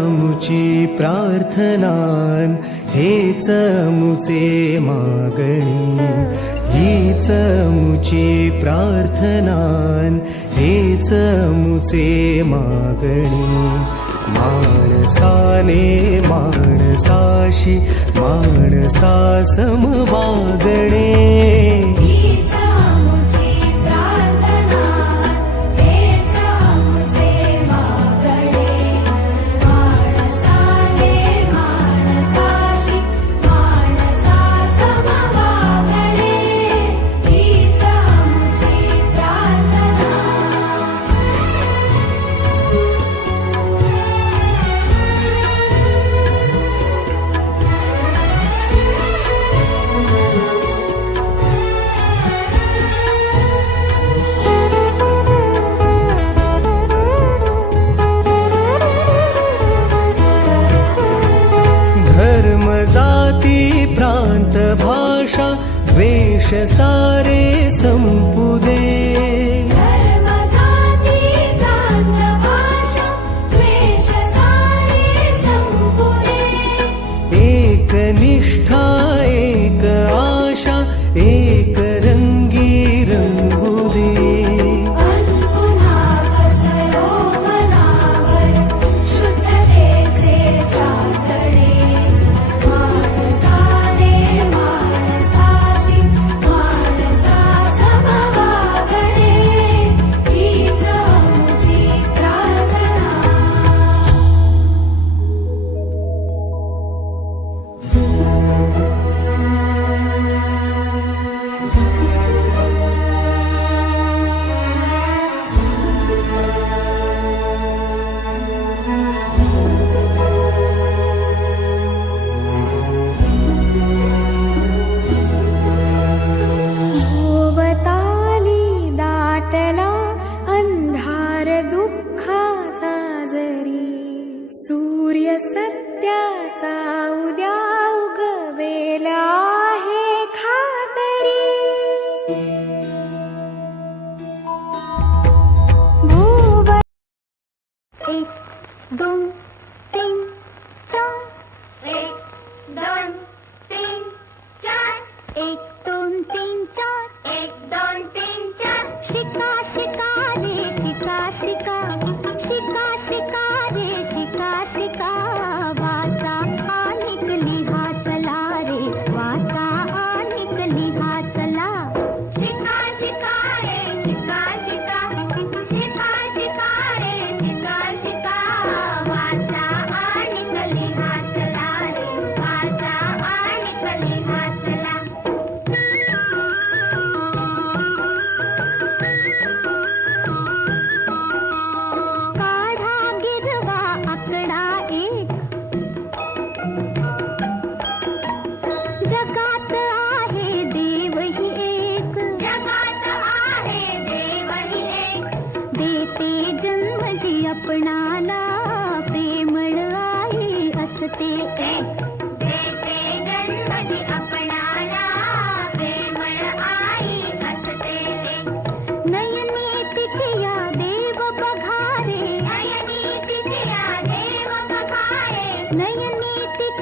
मुची प्रार्थनान, हेच मुचे मागणी. हीच मुची प्रार्थनान, हेच मुचे मागणी. माणसाने माणसाशी माणसा सम वागणे. प्रांत भाषा द्वेष सारे संपू दे. धर्म जाती प्रांत भाषा द्वेष सारे संपू दे. एक निष्ठा एक आशा एक रंगी रंगू दे. पुन्हा पसरो मनावर शुद्धतेचे चादणे. सूर्य सत्याचा उद्या उगवेला आहे खातरी. एक दोन तीन चार. एक दोन तीन चार. एक दोन तीन चार. एक दोन तीन चार. शिका शिका रे शिका शिका. शिका शिका रे शिका शिका. वाचा आणिक लिहा चला रे. वाचा आणिक लिहा चला. शिका शिका रे शिका शिका. शिका शिका रे शिका शिका. वाचा आणिक लिहा चला रे. वाचा आणिक लिहा चला. जगात आहे देवही एक. जगात आहे देवही एक. देते जन्म जी आपणाला प्रेमळ आई असते एक. देते जन्म जी आपणाला प्रेमळ आई असते एक. नयनी तिची या देव बघारे. नयनी तिची या देव बघारे. नयनी तिची